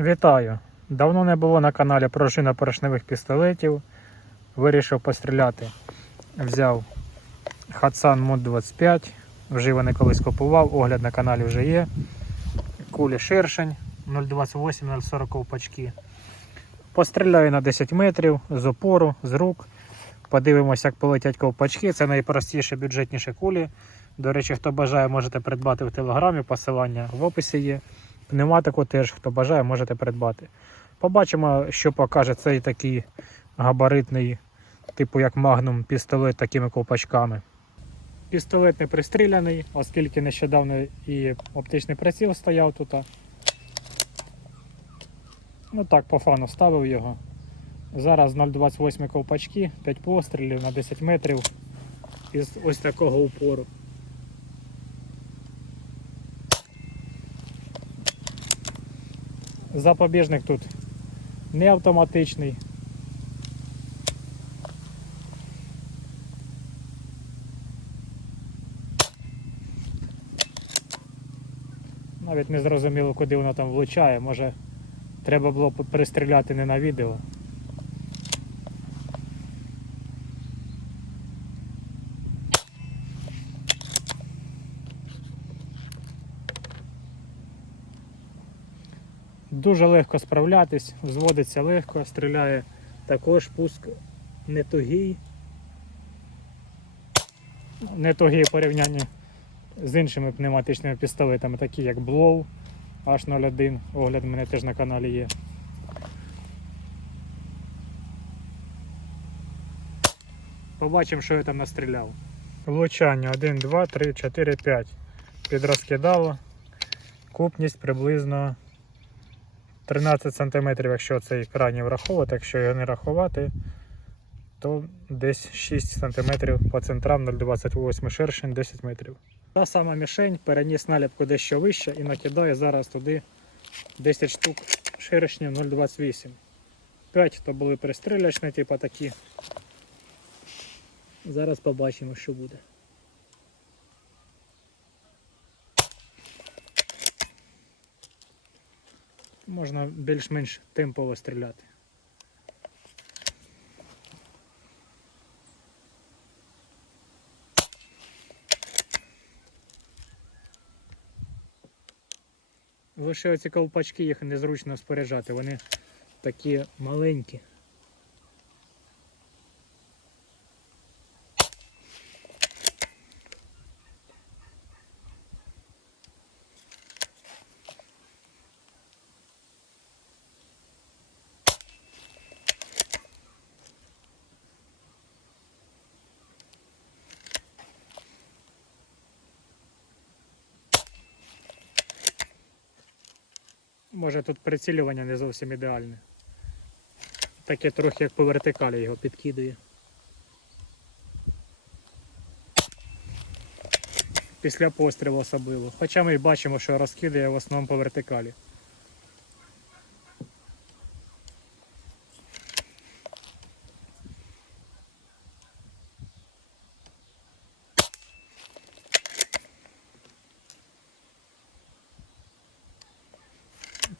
Вітаю! Давно не було на каналі пружина поршневих пістолетів. Вирішив постріляти. Взяв Хатсан Мод 25. Вживаний колись купував, огляд на каналі вже є. Кулі ширшень 0,28-0,40 ковпачки. Постріляю на 10 метрів з опору, з рук. Подивимося, як полетять ковпачки. Це найпростіші бюджетніші кулі. До речі, хто бажає, можете придбати в телеграмі. Посилання в описі є. Пневматику теж, хто бажає, можете придбати. Побачимо, що покаже цей такий габаритний, типу як магнум пістолет такими ковпачками. Пістолет не пристріляний, оскільки нещодавно і оптичний приціл стояв тут. Ну так, по фану ставив його. Зараз 0,28 ковпачки, 5 пострілів на 10 метрів із ось такого упору. Запобіжник тут не автоматичний. Навіть не зрозуміло, куди воно там влучає. Може треба було перестріляти не на відео. Дуже легко справлятись, зводиться легко, стріляє також пуск не тугий. Не тугий в порівнянні з іншими пневматичними пістолетами, такі як Blow H01. Огляд у мене теж на каналі є. Побачимо, що я там настріляв. Влучання 1, 2, 3, 4, 5. Підрозкидало. Купність приблизно 13 см, якщо цей крайній враховувати, якщо його не рахувати, то десь 6 см по центрам 0,28 ширшень 10 метрів. Та сама мішень переніс наліпку дещо вище і накидає зараз туди 10 штук ширшнів 0,28. 5 то були пристрілячні, типу такі. Зараз побачимо, що буде. Можна більш-менш темпово стріляти. Лише оці ковпачки їх незручно споряджати, вони такі маленькі. Може тут прицілювання не зовсім ідеальне. Таке трохи як по вертикалі його підкидує. Після пострілу особливо. Хоча ми бачимо, що розкидає в основному по вертикалі.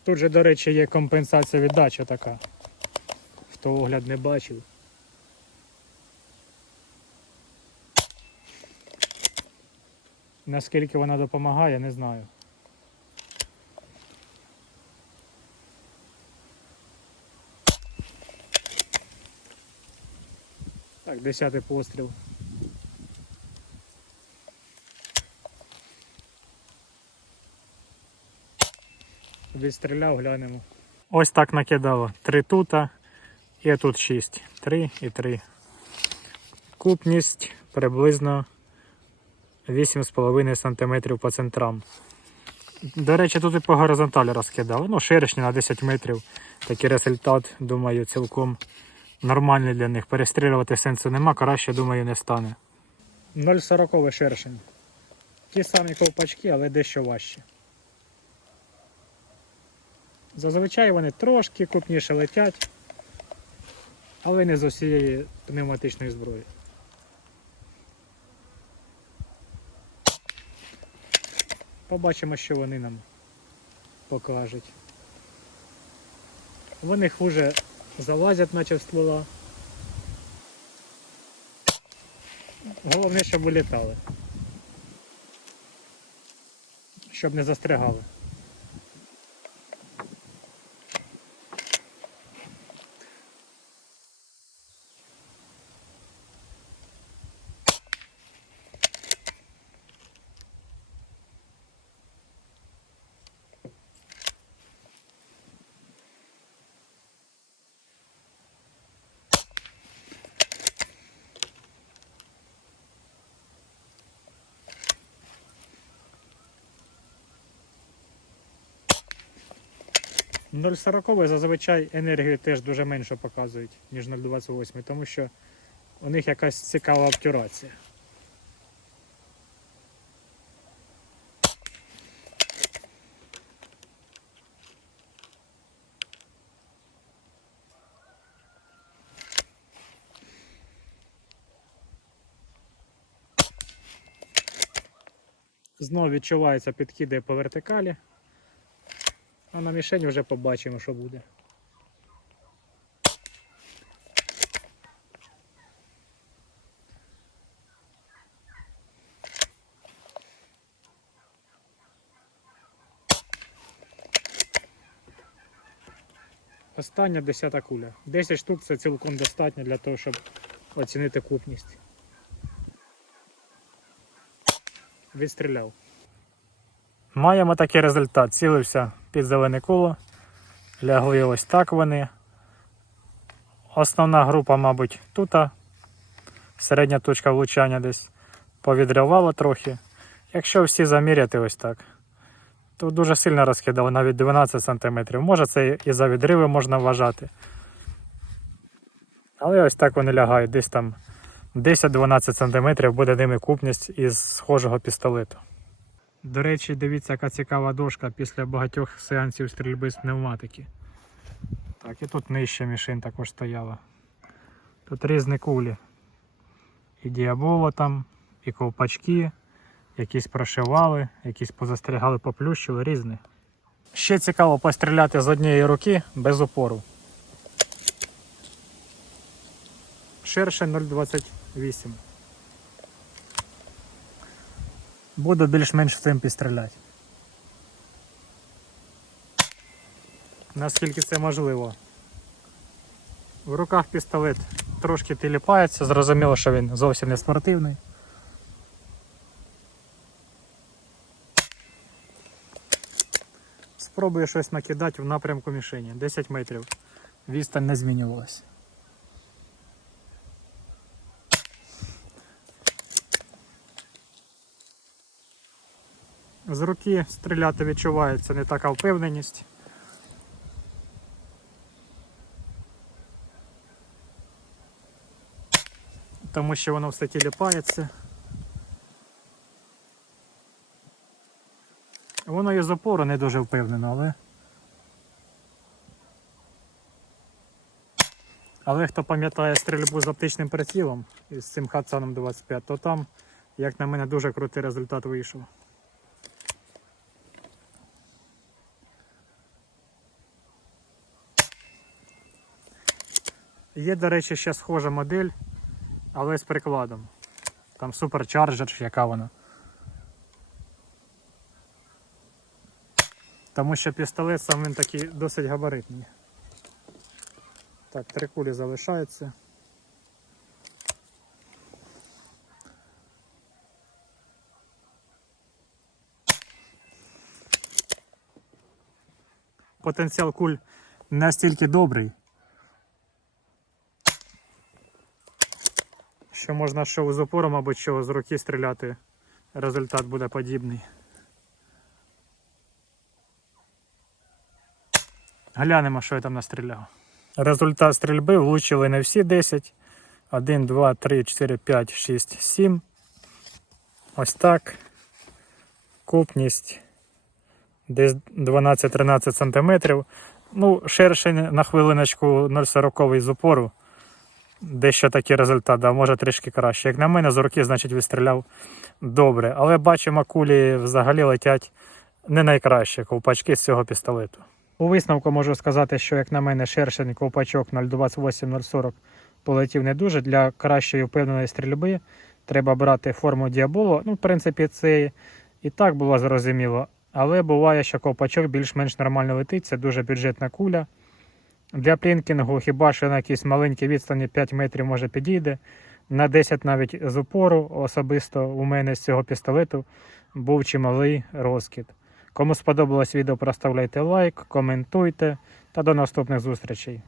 Тут же, до речі, є компенсація віддача така. Хто огляд не бачив. Наскільки вона допомагає, не знаю. Так, десятий постріл. Відстріляв, глянемо. Ось так накидало. Три тута і тут шість. Три і три. Купність приблизно 8,5 см по центрам. До речі, тут і по горизонталі розкидали. Ну, ширшні на 10 метрів. Такий результат, думаю, цілком нормальний для них. Перестрілювати сенсу нема, краще, думаю, не стане. 0,40 ширшень. Ті самі ковпачки, але дещо важчі. Зазвичай вони трошки крупніше летять, але не з усієї пневматичної зброї. Побачимо, що вони нам покажуть. Вони хуже залазять, наче в ствола. Головне, щоб вилітали. Щоб не застрягали. 0,40 зазвичай енергію теж дуже менше показують, ніж 0,28, тому що у них якась цікава обтюрація. Знову відчувається підкиди по вертикалі. А на мішені вже побачимо, що буде. Остання десята куля. 10 штук це цілком достатньо для того, щоб оцінити купність. Відстріляв. Маємо такий результат. Цілився під зелене коло. Лягли ось так вони. Основна група, мабуть, тут. Середня точка влучання десь повідривала трохи. Якщо всі заміряти ось так, то дуже сильно розкидали, навіть 12 см. Може це і за відриви можна вважати. Але ось так вони лягають, десь там 10-12 см буде ними купність із схожого пістолету. До речі, дивіться, яка цікава дошка після багатьох сеансів стрільби з пневматики. Так, і тут нижче мішень також стояла. Тут різні кулі. І діаболо там, і ковпачки, якісь прошивали, якісь позастрягали, поплющили, різні. Ще цікаво постріляти з однієї руки без опору. Ширше 0,28. Буду більш-менш в темпі стріляти. Наскільки це можливо. В руках пістолет трошки тіліпається, зрозуміло, що він зовсім не спортивний. Спробую щось накидати в напрямку мішені. 10 метрів. Відстань не змінювалась. З руки стріляти відчувається не така впевненість. Тому що воно все тіліпається. Воно і з опору не дуже впевнено, але. Але хто пам'ятає стрільбу з оптичним прицілом із цим Хатсаном 25, то там, як на мене, дуже крутий результат вийшов. Є, до речі, ще схожа модель, але з прикладом. Там чи яка вона. Тому що пістолет сам він такий досить габаритний. Так, три кулі залишаються. Потенціал куль настільки добрий. Що можна що з опором або що з руки стріляти, результат буде подібний. Глянемо, що я там настріляв. Результат стрільби влучили не всі 10. 1, 2, 3, 4, 5, 6, 7. Ось так. Купність десь 12-13 см. Ну, шершень на хвилиночку 0,40 з опору. Дещо такий результат, а може трішки краще. Як на мене, з руки, значить, відстріляв добре. Але бачимо, кулі взагалі летять не найкраще ковпачки з цього пістолету. У висновку можу сказати, що, як на мене, шершень ковпачок 028-040 полетів не дуже. Для кращої впевненої стрільби треба брати форму діаболо. Ну, в принципі, це і так було зрозуміло. Але буває, що ковпачок більш-менш нормально летить, це дуже бюджетна куля. Для плінкінгу хіба що на якійсь маленькій відстані 5 метрів може підійде. На 10 навіть з упору, особисто у мене з цього пістолету був чималий розкид. Кому сподобалось відео, проставляйте лайк, коментуйте та до наступних зустрічей.